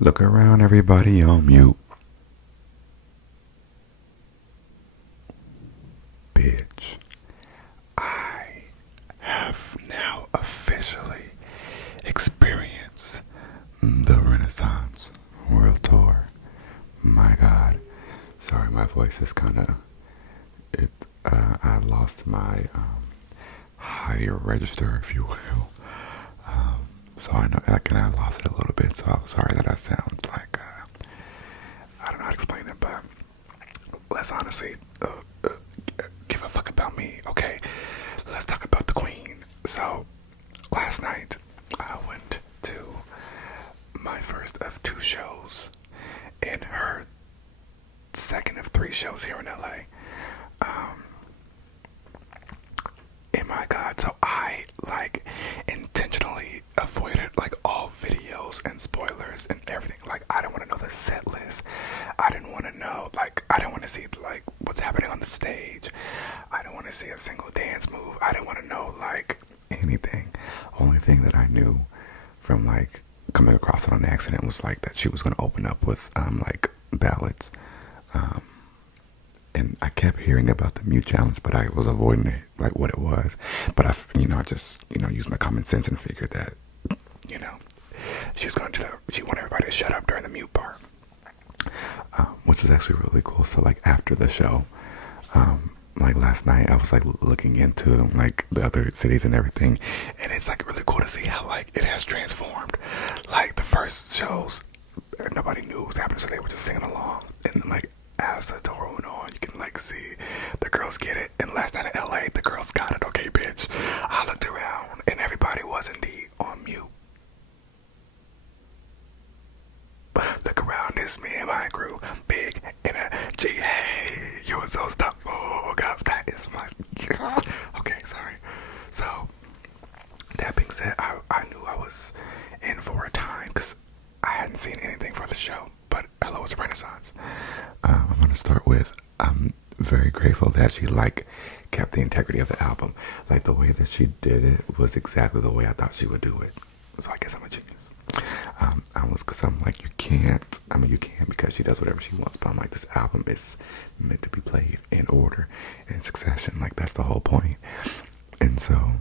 Look around, everybody on mute. Bitch. I have now officially experienced the Renaissance World Tour. My God. Sorry, my voice is kind of. It. I lost my higher register, if you will. So I know I lost it a little bit. So I'm sorry that I sound like I don't know how to explain it, but let's honestly give a fuck about me, okay? Let's talk about the Queen. So last night I went to my first of two shows in her second of three shows here in LA. And my God, so I like intentionally avoided like all videos and spoilers and everything. Like I didn't want to know the set list. I didn't want to know I didn't want to see like what's happening on the stage. I didn't want to see a single dance move. I didn't want to know like anything. Only thing that I knew from like coming across it on accident was like that she was going to open up with like ballads. And I kept hearing about the mute challenge, but I was avoiding it, like what it was. But I just used my common sense and figured that, she was going to do that. She wanted everybody to shut up during the mute part, which was actually really cool. So like after the show, like last night, I was like looking into like the other cities and everything, and it's like really cool to see how like it has transformed. Like the first shows, nobody knew what was happening, so they were just singing along, and then like as the tour went on, you can like see the girls get it. And last night in LA, the girls got it. Okay, bitch. I looked around, and everybody was indeed on mute. Look around, this me and my crew, big in a G. Hey, you was so stuck. Oh God, that is my. Okay, sorry. So that being said, I knew I was in for a time because I hadn't seen anything for the show. But hello, it's Renaissance. I'm gonna start with I'm very grateful that she like kept the integrity of the album. Like the way that she did it was exactly the way I thought she would do it. So I guess I'm a genius. Cause I'm like you can't. I mean you can because she does whatever she wants. But I'm like this album is meant to be played in order, in succession. Like that's the whole point. And so,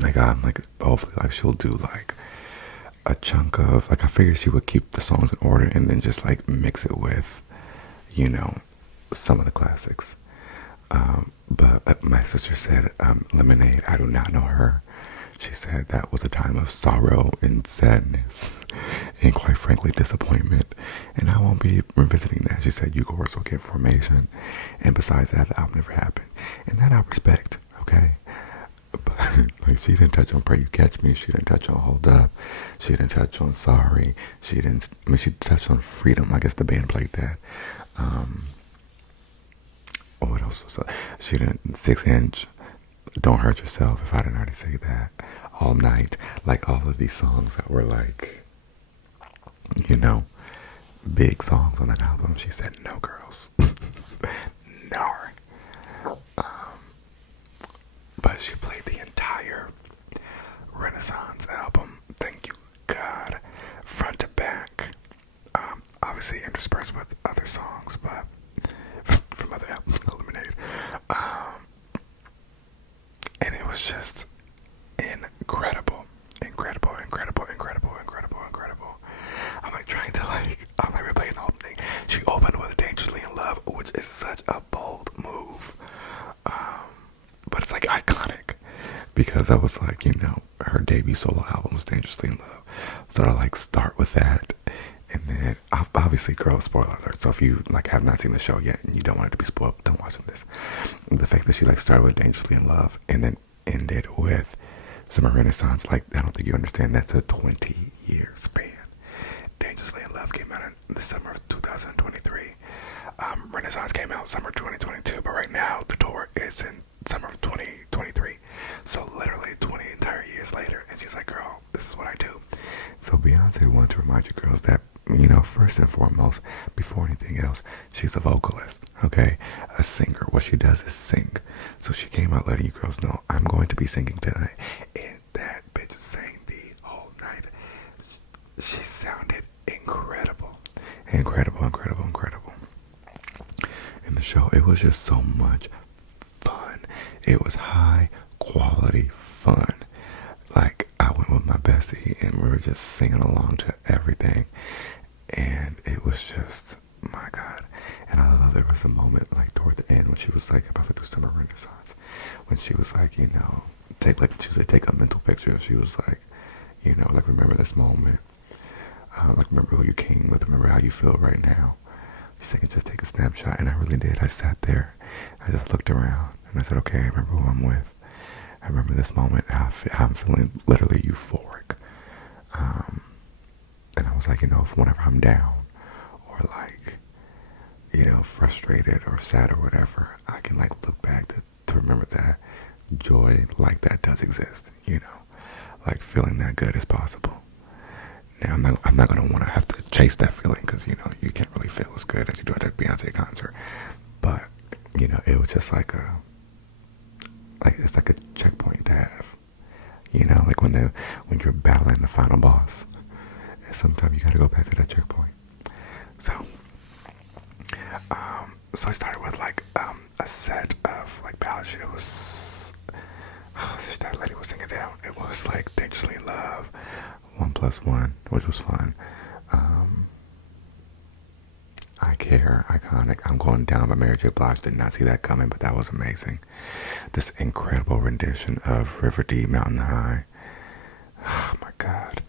like I'm like hopefully like she'll do like a chunk of like I figured she would keep the songs in order and then just like mix it with, some of the classics. But my sister said Lemonade. I do not know her. She said that was a time of sorrow and sadness and quite frankly disappointment. And I won't be revisiting that. She said you course will get formation. And besides that, the album never happened. And that I respect, okay? But like she didn't touch on Pray You Catch Me. She didn't touch on Hold Up. She didn't touch on Sorry. She touched on Freedom. I guess the band played that. What else was that? She didn't 6 inch. Don't Hurt Yourself, if I didn't already say that. All Night. Like all of these songs that were like, big songs on that album. She said, no, girls. No. But she played the entire Renaissance album. Thank you, God. Front to back. Obviously interspersed with other songs, but from other albums, Lemonade. And it was just incredible. Incredible, incredible, incredible, incredible, incredible. I'm like trying to I'm like replaying the whole thing. She opened with Dangerously in Love, which is such a bold move. But it's like iconic because I was like, her debut solo album was Dangerously in Love. So I like start with that. And then obviously, girls, spoiler alert. So if you like have not seen the show yet and you don't want it to be spoiled, don't watch this. The fact that she like started with Dangerously in Love and then ended with Summer Renaissance, like I don't think you understand. That's a 20-year span. Dangerously in Love came out in the summer of 2023. Renaissance came out summer 2022, but right now the tour is in summer of 2023. So literally 20 entire years later, and she's like, girl, this is what I do. So Beyonce wanted to remind you girls that, first and foremost, before anything else, she's a vocalist, okay? A singer. What she does is sing. So she came out letting you girls know, I'm going to be singing tonight. And that bitch sang the whole night. She sounded incredible, incredible, incredible, incredible. And the show, it was just so much fun. It was high quality fun. Like, I went with my bestie and we were just singing along to everything. And it was just, my God. And I love there was a moment like toward the end when she was like about to do Summer Renaissance. When she was like, you know, take a mental picture. She was like, you know, like, remember this moment. Like, remember who you came with. Remember how you feel right now. She's like, just take a snapshot. And I really did. I sat there. I just looked around. And I said, okay, I remember who I'm with. I remember this moment. How I'm feeling literally euphoric. And I was like, you know, whenever I'm down or like, you know, frustrated or sad or whatever, I can like look back to remember that joy like that does exist, you know, like feeling that good is possible. Now I'm not gonna want to have to chase that feeling because, you know, you can't really feel as good as you do at a Beyonce concert. But, you know, it was just like it's like a checkpoint to have, you know, like when you're battling the final boss. Sometimes you gotta go back to that checkpoint. So I started with like a set of like ballads. It was that lady was singing down. It was like Dangerously in Love, 1+1, which was fun. I Care, iconic. I'm Going Down by Mary J. Blige. Did not see that coming, but that was amazing. This incredible rendition of River Deep, Mountain High. Oh my God.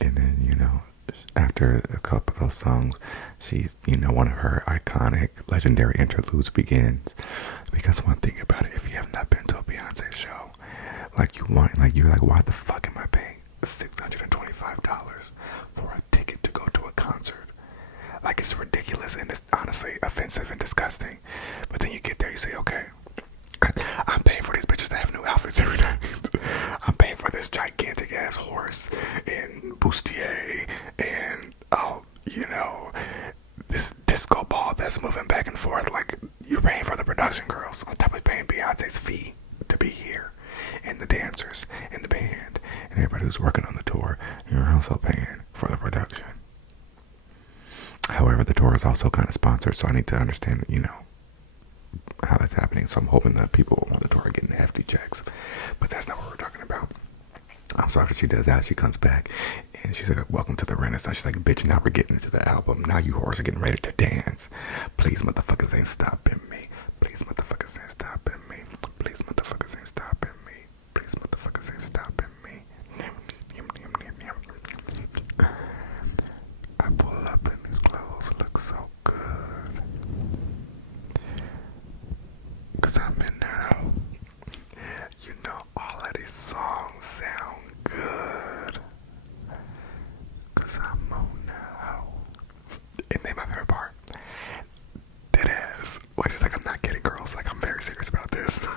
And then, you know, after a couple of those songs, she's, you know, one of her iconic, legendary interludes begins. Because one thing about it, if you have not been to a Beyonce show, you're like, why the fuck am I paying $625 for a ticket to go to a concert? Like, it's ridiculous and it's honestly offensive and disgusting. But then you get there, you say, okay, I'm paying for these bitches to have new outfits every night. I'm paying for this gigantic ass horse and bustier and, oh, you know, this disco ball that's moving back and forth. Like, you're paying for the production girls on top of paying Beyonce's fee to be here, and the dancers and the band and everybody who's working on the tour. You're also paying for the production. However, the tour is also kind of sponsored, so I need to understand, you know, how that's happening. So I'm hoping that people on the tour are getting hefty checks, but that's not what we're talking about. So after she does that, she comes back and she's like, welcome to the Renaissance. She's like, bitch, now we're getting into the album. Now you whores are getting ready to dance. Please motherfuckers ain't stopping me. Please motherfuckers ain't stopping me. Please motherfuckers ain't stopping me. Please motherfuckers ain't stopping me. I pull up and these clothes look so good. Cause I'm in that hoe. You know, all of these songs sound good. Cause I'm on that hoe. And then my favorite part. Dead ass. Like, she's like, I'm not kidding, girls. Like, I'm very serious about this.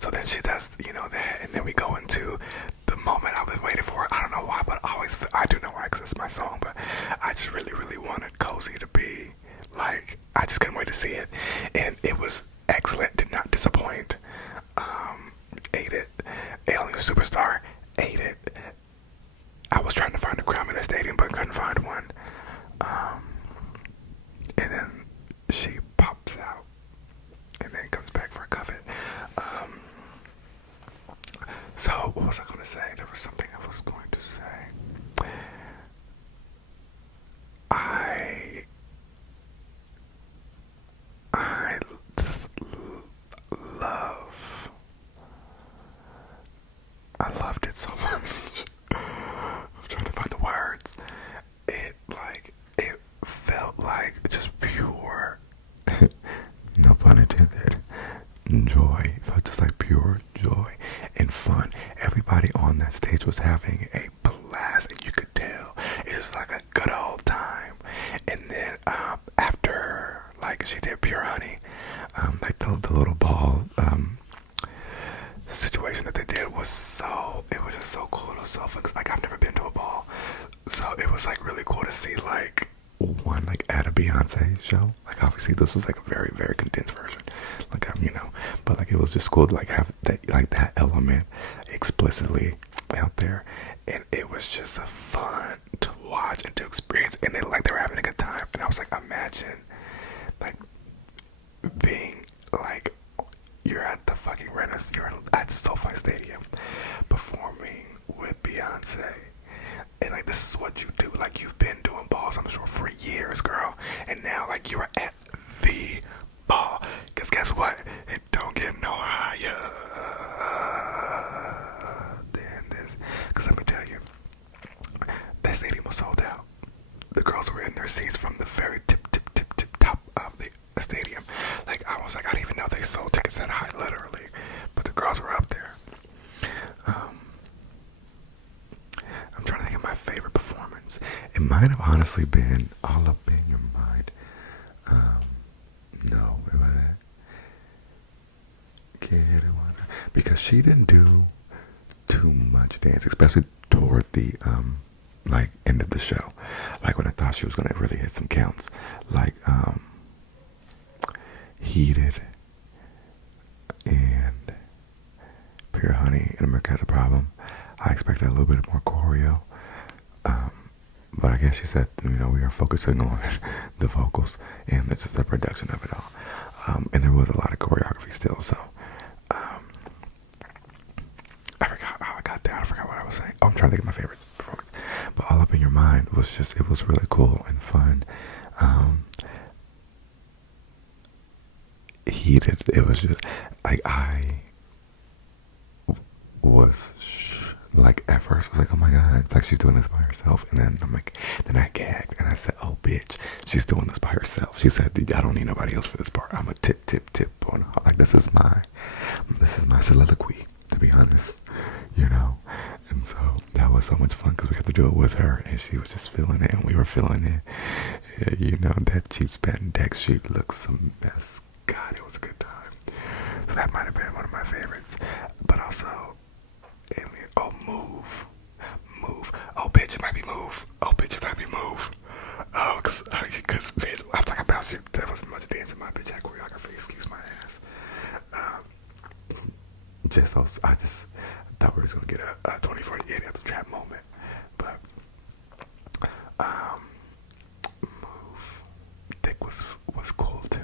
So then she does, you know, that. And then we go into the moment I've been waiting for. I don't know why, but I do know why, because it's my song. But I just really, really wanted Cozy to be like, I just couldn't wait to see it, and it was excellent. Did not disappoint. Ate it. Alien Superstar, ate it. I was trying to find a crowd in the stadium, but couldn't find one. And then she pops out, and then comes back for a covet. So what was I going to say? There was something I was going to say. I loved it so much. I'm trying to find the words. It felt like just pure, no pun intended, joy. It felt just like pure joy and fun. Everybody on that stage was having a blast, and you could tell it was like a good old time. And then after, like, she did Pure Honey, like the little ball situation that they did was just so cool. It was so fun. Like, I've never been to a ball, so it was like really cool to see like one like at a Beyonce show. Like, obviously this was like a very, very condensed version, like, you know, but like it was just cool to like have that, like, that element explicitly out there, and it was just a fun to watch and to experience, and they like they were having a good time, and I was like, imagine like being like you're at the fucking Renaissance, you're at SoFi Stadium performing with Beyonce. And like this is what you do. Like you've been doing balls, I'm sure, for years, girl. And now like you're at the ball. Cause guess what? It don't get no higher than this. Cause let me tell you, that stadium was sold out. The girls were in their seats from the very tip top of the stadium. Like I was like, I didn't even know they sold tickets that high, literally. But the girls were up there. I'm trying to think of my favorite performance. It might have honestly been All Up in Your Mind. No, it wasn't. Can't hit it one. Because she didn't do too much dance, especially toward the like end of the show. Like when I thought she was gonna really hit some counts. Like Heated and Pure Honey and America Has a Problem. I expected a little bit more choreo, but I guess she said, we are focusing on the vocals and just the production of it all. And there was a lot of choreography still, so I forgot how I got there. I forgot what I was saying. Oh, I'm trying to think of my favorite performance. But All Up in Your Mind was it was really cool and fun. Heated, it was just like I was like at first I was like, oh my god, it's like she's doing this by herself, and then then I gagged and I said, oh bitch, she's doing this by herself. She said, I don't need nobody else for this part. I'm a tip on her. Like this is my soliloquy, to be honest, and so that was so much fun because we had to do it with her, and she was just feeling it, and we were feeling it. That cheap spandex sheet looks a mess. God, it was a good time. So that might have been one of my favorites, but also Alien. Oh, Move. Oh, bitch, it might be Move. Oh, cause bitch, I'm talking about shit. There wasn't much dance in my bitch had choreography. Excuse my ass. I just thought we were gonna get a 24/8 at the trap moment, but Move. Thick was cool too.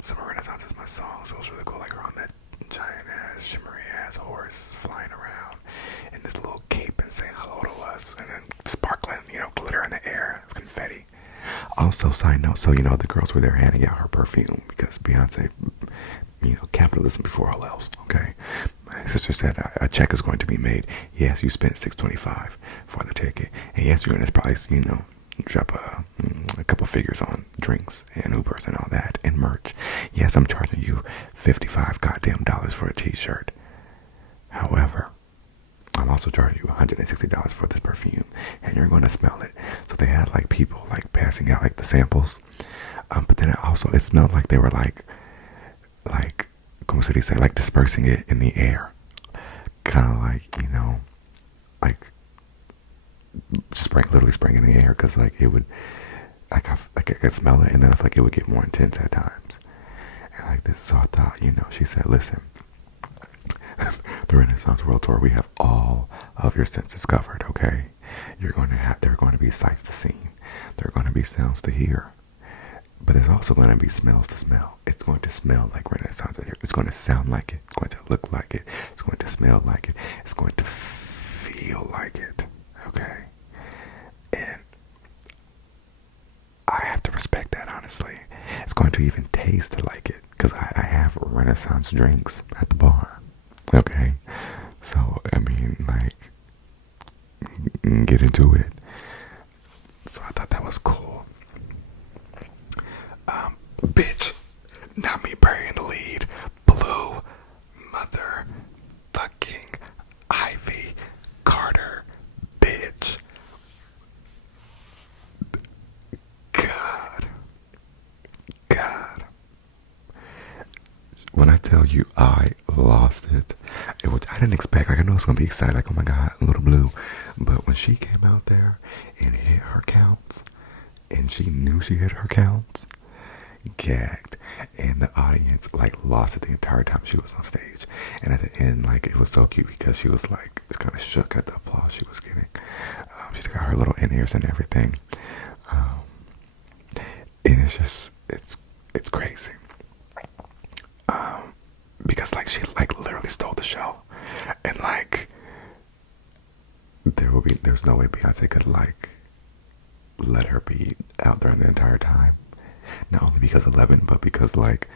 Summer Renaissance is my song, so it was really cool. Like her on that giant ass, shimmery ass horse flying around in this little cape and saying hello to us, and then sparkling, glitter in the air, confetti. Also, side note, so the girls were there handing out her perfume because Beyonce, capitalism before all else. Okay, my sister said a check is going to be made. Yes, you spent $625 for the ticket, and yes, you're gonna probably drop a couple figures on drinks and Ubers and all that and merch. Yes, I'm charging you $55 goddamn dollars for a t-shirt. However, I'm also charging you $160 for this perfume, and you're going to smell it. So they had like people like passing out like the samples, but then it smelled like they were like como se dice, like dispersing it in the air, kind of like like literally spraying in the air, because like it would I could smell it, and then I feel like it would get more intense at times, and like this. So I thought, she said, listen, the Renaissance World Tour, we have all of your senses covered. Okay, there are going to be sights to see, there are going to be sounds to hear, but there's also going to be smells to smell. It's going to smell like Renaissance. It's going to sound like it. It's going to look like it. It's going to smell like it. It's going to feel like it. Okay, and I have to respect that, honestly. It's going to even taste like it, because I have Renaissance drinks at the bar. Okay, so I mean, like, get into it. So I thought that was cool. Bitch, not me burying the lead. Blue motherfucking Ivy Carter, bitch. God. When I tell you I lost it, I didn't expect, like I know it's gonna be exciting, like oh my god, a little blue. But when she came out there and hit her counts, and she knew she hit her counts, gagged, and the audience like lost it the entire time she was on stage. And at the end, like it was so cute because she was like kind of shook at the applause she was getting. She's got her little in-ears and everything, um, and it's just it's crazy. Because like she like literally stole the show, and like there's no way Beyonce could like let her be out there the entire time. Not only because 11, but because like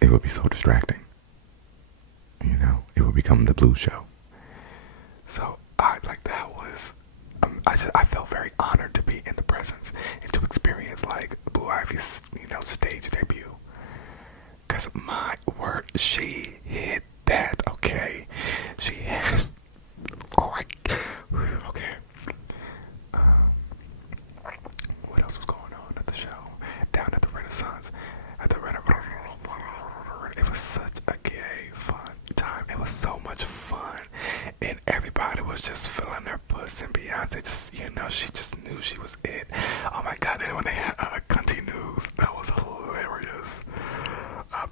it would be so distracting. You know, it would become the Blue Show. So I like that was. I felt very honored to be in the presence and to experience like Blue Ivy's stage debut. Cause my word, she hit that. Okay, she hit. Oh, okay. What else was going on at the show? Down at the Renaissance, it was such a gay fun time. It was so much fun, and everybody was just feeling their puss. And Beyonce just, she just knew she was it. Oh my God! And when they had Cunty News, that was hilarious.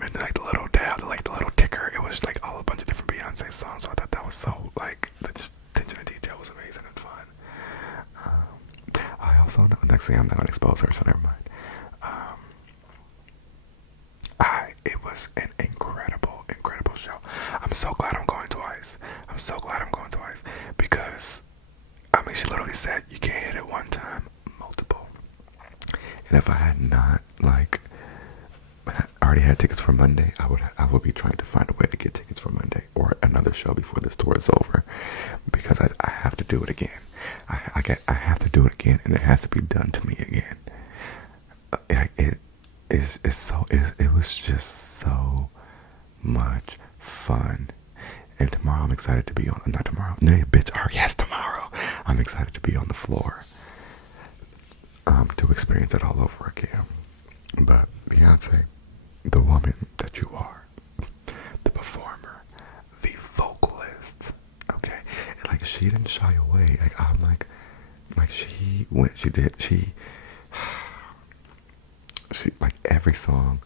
And like the little dab, like the little ticker, it was like all a bunch of different Beyonce songs. So I thought that was so like the attention to detail was amazing and fun. I also know, next thing I'm not gonna expose her, so never mind. It was an incredible show. I'm so glad I'm going twice. Because I mean, she literally said you can't hit it one time, multiple. And if I had not like already had tickets for Monday, I would be trying to find a way to get tickets for Monday or another show before this tour is over, because I have to do it again. I have to do it again, and it has to be done to me again. It was just so much fun. And tomorrow I'm excited to be on. Not tomorrow. No, bitch. Yes, tomorrow. I'm excited to be on the floor. To experience it all over again. But Beyonce, the woman that you are, the performer, the vocalist, okay, and like she didn't shy away. Like I'm like she like every song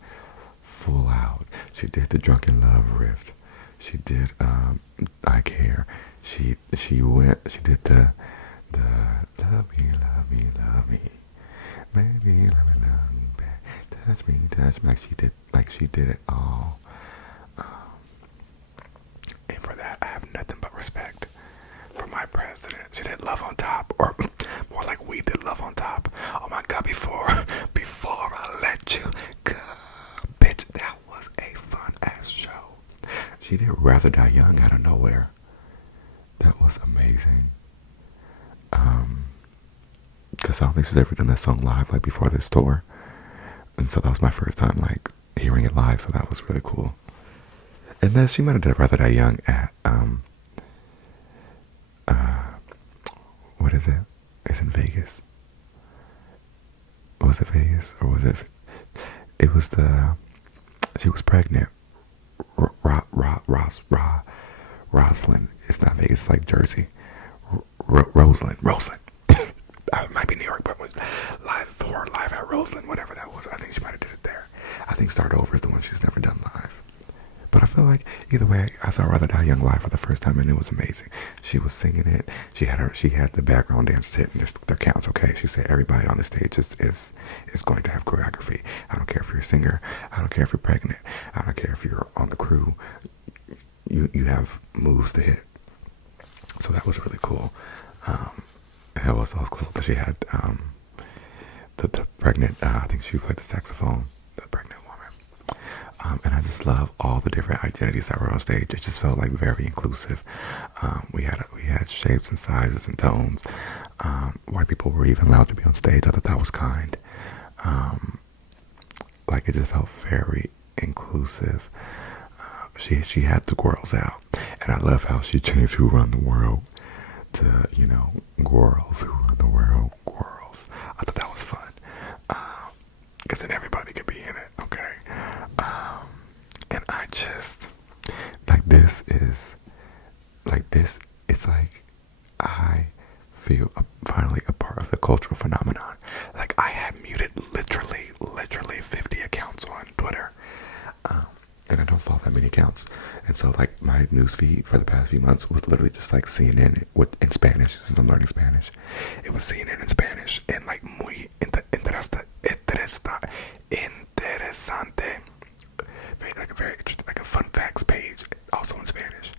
full out. She did the Drunken Love riff. She did I Care. She did the love me, baby, let me love you back. Touch me, like she did it all. And for that, I have nothing but respect for my president. She did Love on Top, or more like we did Love on Top. Oh my God, before I let you go, bitch, that was a fun ass show. She did Rather Die Young out of nowhere. That was amazing. Because I don't think she's ever done that song live like before this tour, and so that was my first time like hearing it live. So that was really cool. And then she might have done Rather Die Young at what is it? It's in Vegas. Was it Vegas or was it? It was she was pregnant. Roslyn. It's not Vegas. It's like Jersey. Roseland. It might be New York, but live at Roseland, whatever that was. I think she might have did it there. I think Start Over is the one she's never done live. But I feel like either way, I saw Rather Die Young live for the first time, and it was amazing. She was singing it. She had the background dancers hitting their counts. Okay, she said everybody on the stage is going to have choreography. I don't care if you're a singer. I don't care if you're pregnant. I don't care if you're on the crew. You have moves to hit. So that was really cool. It was cool because she had the pregnant. I think she played the saxophone. The pregnant woman. And I just love all the different identities that were on stage. It just felt like very inclusive. We had shapes and sizes and tones. White people were even allowed to be on stage. I thought that was kind. Like it just felt very inclusive. She had the girls out, and I love how she changed Who Run the World to girls who run the world, girls. I thought that was fun, because then everybody could be in it. Okay. And I just it's like I feel finally a part of the cultural phenomenon. Like, I had muted literally 50 accounts on Twitter. And I don't follow that many accounts. And so, like, my newsfeed for the past few months was literally just like CNN in Spanish, since I'm learning Spanish. It was CNN in Spanish and like muy interesante, like a very interesting, like a fun facts page, also in Spanish.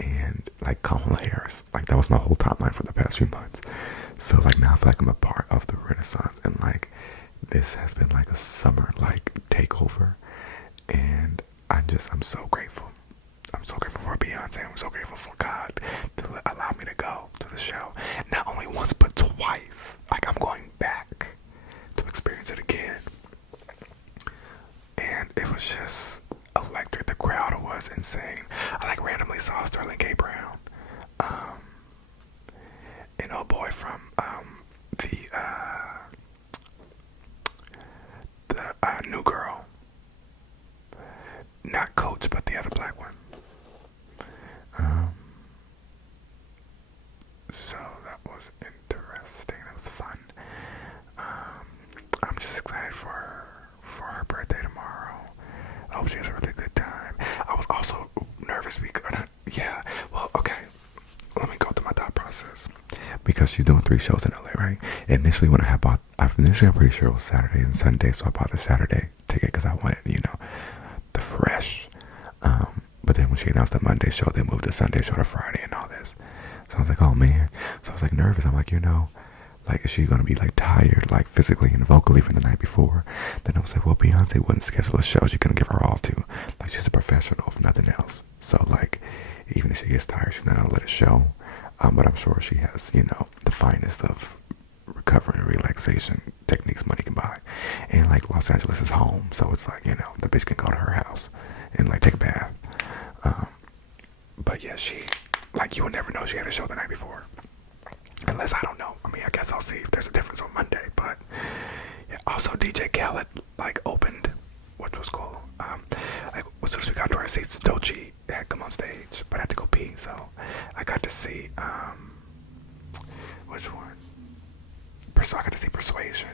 And like Kamala Harris, like that was my whole timeline for the past few months. So like now I feel like I'm a part of the Renaissance, and like this has been like a summer like takeover, and I'm so grateful. I'm so grateful for Beyonce. I'm so grateful for God to allow me to go to the show. Not only once, but twice. Like, I'm going back to experience it again. And it was just electric. The crowd was insane. I like randomly saw Sterling K. Brown. And oh boy from the New Girl. Not Coach, but the other black one. So that was interesting. That was fun. I'm just excited for her birthday tomorrow. I hope she has a really good time. I was also nervous because, well, okay. Let me go through my thought process. Because she's doing 3 shows in LA, right? Initially, when I'm pretty sure it was Saturday and Sunday, so I bought the Saturday ticket because I wanted, the fresh. But then when she announced the Monday show, they moved the Sunday show to Friday and all this. So I was like, oh man. So I was like nervous. I'm like, like, is she gonna be like tired, like physically and vocally from the night before? Then I was like, well, Beyonce wouldn't schedule a show she couldn't give her all to. Like, she's a professional, if nothing else. So like, even if she gets tired, she's not gonna let it show. But I'm sure she has, the finest of recovery and relaxation techniques money can buy. And like, Los Angeles is home, so it's like, the bitch can go to her house and like take a bath. But yeah, she, like, you would never know she had a show the night before. Unless, I don't know. I mean, I guess I'll see if there's a difference on Monday. But yeah, also DJ Khaled like opened, what was cool. Like, as soon as we got to our seats, Doechii had come on stage, but I had to go pee, so I got to see which one? I got to see Persuasion,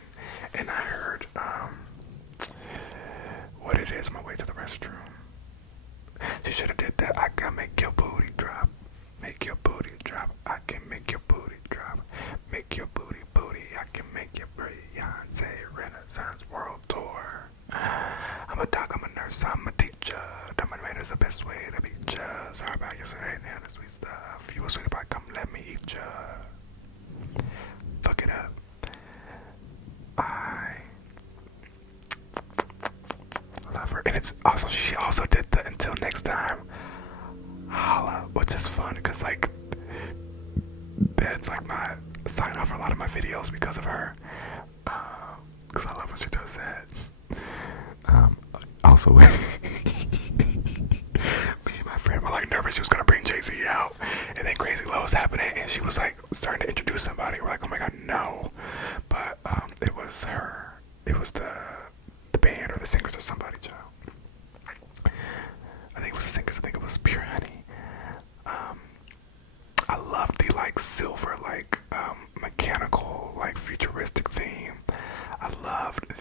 and I heard what it is, my way to the restroom. She should have did that. I can make your booty drop. Make your booty drop. I can make your booty drop. Make your booty. I can make your Beyonce Renaissance World Tour. I'm a doc, I'm a nurse, I'm a teacher. Dominator's the best way to beat ya. Sorry about yesterday, now the sweet stuff. You a sweetie pie, come let me eat ya. Fuck it up. I love her. And it's also, she also did the Until Next Time holla, which is fun because like that's like my sign off for a lot of my videos because of her. Because I love when she does that. Also, me and my friend were like nervous she was gonna bring Jay-Z out, and then Crazy Love was happening, and she was like starting to introduce somebody. We're like, oh my god, no! But it was her. It was the band or the singers or somebody, Joe. I think it was the singers. I think it was Pure Honey. I love the like silver, like mechanical, like futuristic theme. I loved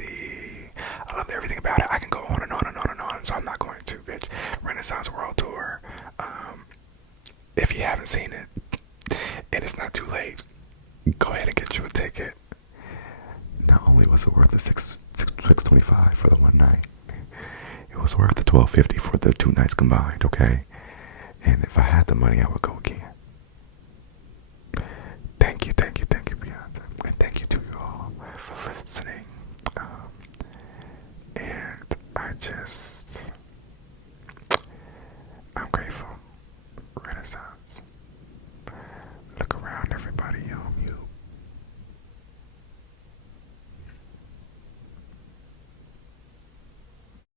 everything about it. I can go on and on and on and on, so I'm not going to, bitch. Renaissance World Tour. If you haven't seen it, and it's not too late, go ahead and get you a ticket. Not only was it worth the $625 for the one night, it was worth the $1250 for the 2 nights combined. Okay, and if I had the money, I would go again. Thank you, Beyonce, and thank you to you all for listening. And I'm grateful.